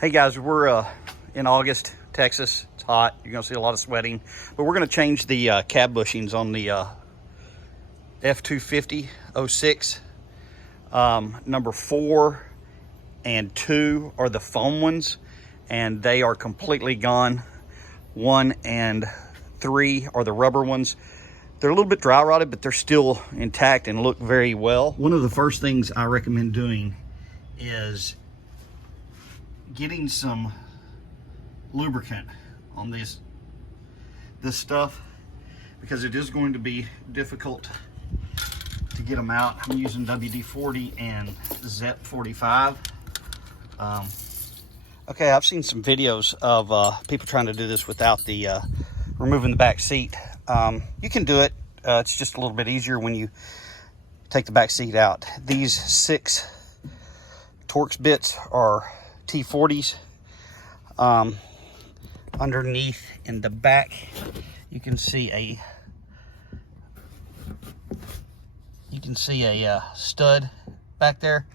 Hey guys, we're in August, Texas. It's hot. You're gonna see a lot of sweating, but we're gonna change the cab bushings on the f250 06. Number 4 and 2 are the foam ones, and they are completely gone. 1 and 3 are the rubber ones. They're a little bit dry rotted, but they're still intact and look very well. One of the first things I recommend doing is getting some lubricant on this stuff, because it is going to be difficult to get them out. I'm using WD-40 and ZEP-45. Okay, I've seen some videos of people trying to do this without the removing the back seat. You can do it. It's just a little bit easier when you take the back seat out. These 6 Torx bits are T40s. Underneath in the back, you can see a stud back there,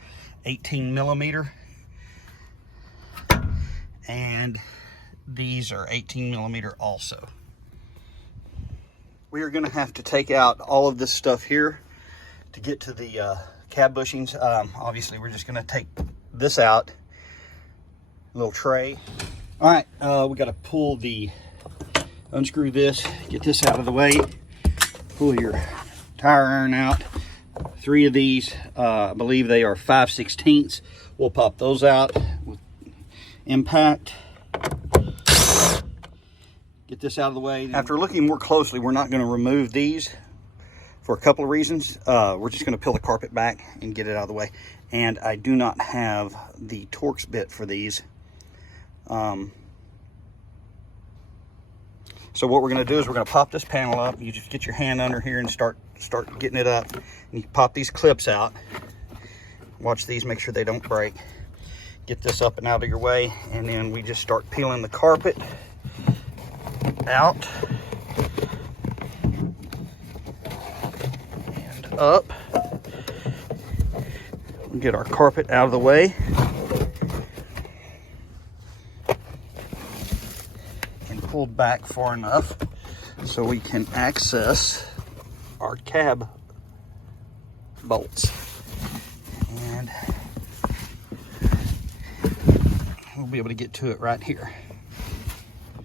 18 millimeter, and these are 18 millimeter also. We are going to have to take out all of this stuff here to get to the cab bushings. Obviously, we're just going to take this out, little tray. All right, we got to unscrew this, get this out of the way, pull your tire iron out. 3 of these, I believe they are 5/16. We'll pop those out with impact. Get this out of the way. After looking more closely, we're not going to remove these for a couple of reasons. We're just going to peel the carpet back and get it out of the way. And I do not have the Torx bit for these. So what we're going to do is we're going to pop this panel up. You just get your hand under here and start getting it up. And you pop these clips out. Watch these, make sure they don't break. Get this up and out of your way, and then we just start peeling the carpet out and up. We'll get our carpet out of the way. Pulled back far enough so we can access our cab bolts, and we'll be able to get to it right here.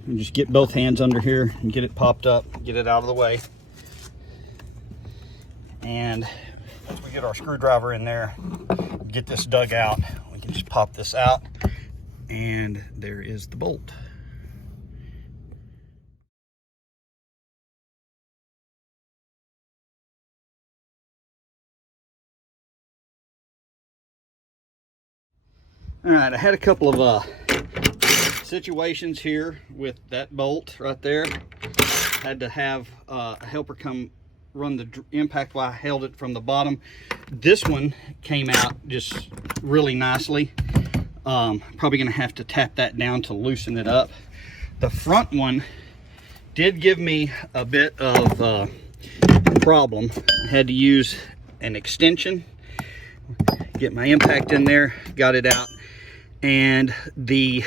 And just get both hands under here and get it popped up, get it out of the way. And once we get our screwdriver in there, get this dug out, we can just pop this out, and there is the bolt. All right, I had a couple of situations here with that bolt right there. Had to have a helper come run the impact while I held it from the bottom. This one came out just really nicely. Probably gonna have to tap that down to loosen it up. The front one did give me a bit of a problem. I had to use an extension, get my impact in there, got it out. And the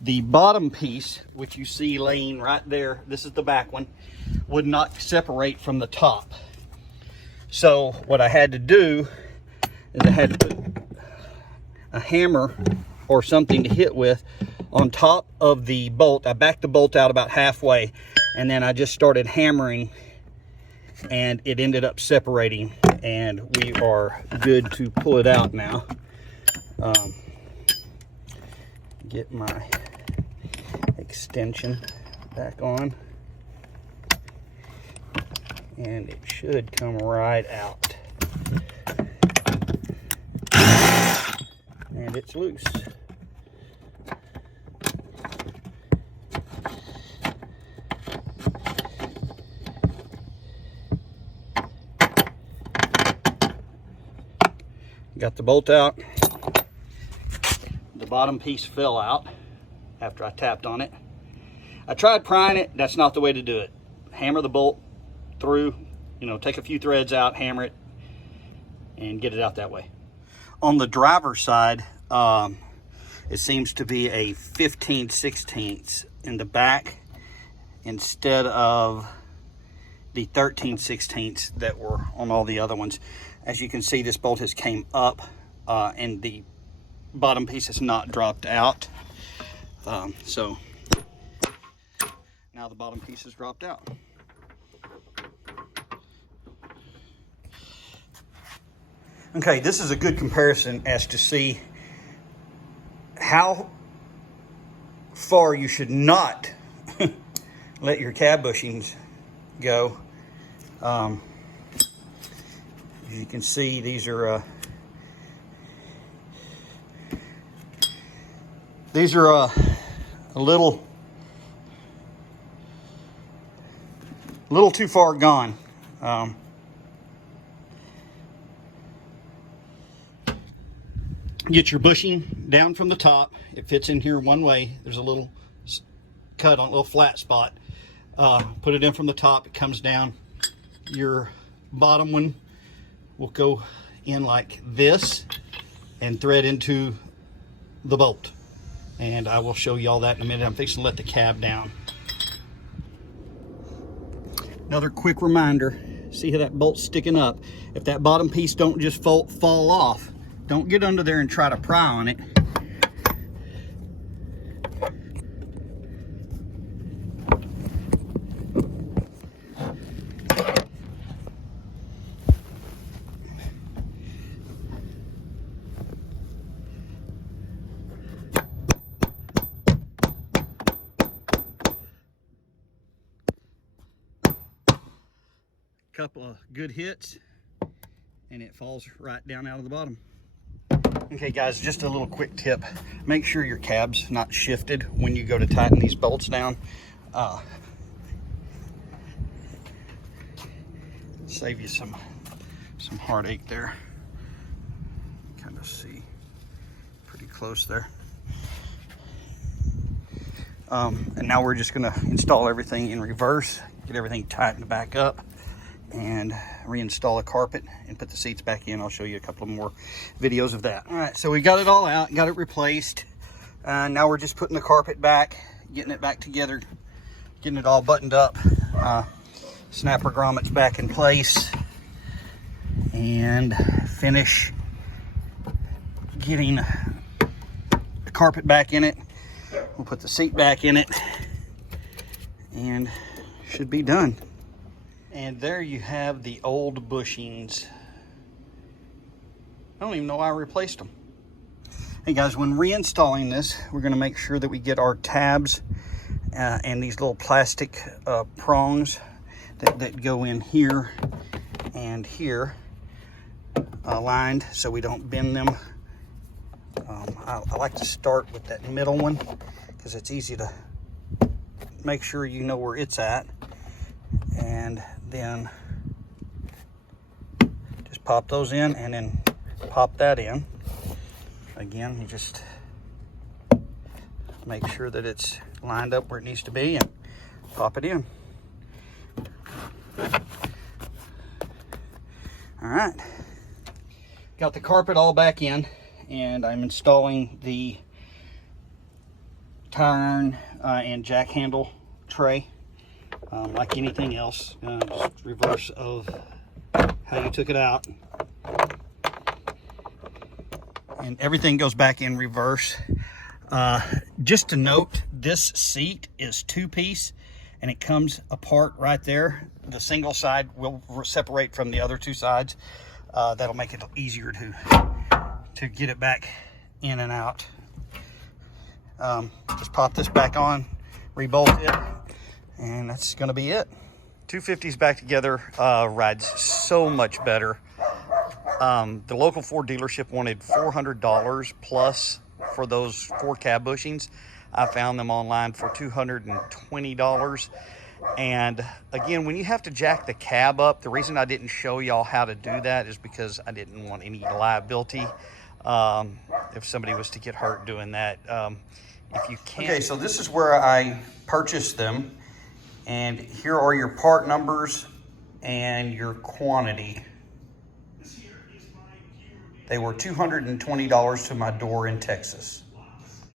bottom piece, which you see laying right there, this is the back one, would not separate from the top. So what I had to do is I had to put a hammer or something to hit with on top of the bolt. I backed the bolt out about halfway, and then I just started hammering, and it ended up separating, and we are good to pull it out now. Get my extension back on, and it should come right out, and it's loose. Got the bolt out. The bottom piece fell out after I tapped on it. I tried prying it. That's not the way to do it. Hammer the bolt through, take a few threads out, hammer it, and get it out that way. On the driver's side, it seems to be a 15/16 in the back instead of the 13/16 that were on all the other ones. As you can see, this bolt has came up and the bottom piece has not dropped out. So now the bottom piece has dropped out. Okay, this is a good comparison as to see how far you should not let your cab bushings go. As you can see, these are a little too far gone. Get your bushing down from the top. It fits in here one way. There's a little cut on a little flat spot. Put it in from the top. It comes down. Your bottom one will go in like this and thread into the bolt. And I will show you all that in a minute. I'm fixing to let the cab down. Another quick reminder. See how that bolt's sticking up? If that bottom piece don't just fall off, don't get under there and try to pry on it. Couple of good hits and it falls right down out of the bottom. Okay guys, just a little quick tip. Make sure your cab's not shifted when you go to tighten these bolts down. Save you some heartache there. Kind of see pretty close there. And now we're just gonna install everything in reverse, get everything tightened back up, and reinstall a carpet and put the seats back in. I'll show you a couple of more videos of that. All right, so we got it all out, got it replaced. Now we're just putting the carpet back, getting it back together, getting it all buttoned up. Snapper grommets back in place, and finish getting the carpet back in it. We'll put the seat back in it and should be done. And there you have the old bushings. I don't even know why I replaced them. Hey guys, when reinstalling this, we're going to make sure that we get our tabs and these little plastic prongs that go in here and here aligned so we don't bend them. I like to start with that middle one because it's easy to make sure you know where it's at. And then just pop those in and then pop that in. Again, you just make sure that it's lined up where it needs to be and pop it in. All right, got the carpet all back in, and I'm installing the tire iron and jack handle tray. Like anything else, just reverse of how you took it out. And everything goes back in reverse. Just to note, this seat is 2-piece and it comes apart right there. The single side will separate from the other 2 sides. That'll make it easier to get it back in and out. Just pop this back on, rebolt it, and that's going to be it. 250s back together rides so much better. The local Ford dealership wanted $400 plus for those 4 cab bushings. I found them online for $220. And again, when you have to jack the cab up, the reason I didn't show y'all how to do that is because I didn't want any liability if somebody was to get hurt doing that. If you can't. Okay, so this is where I purchased them, and here are your part numbers and your quantity. They were $220 to my door in Texas.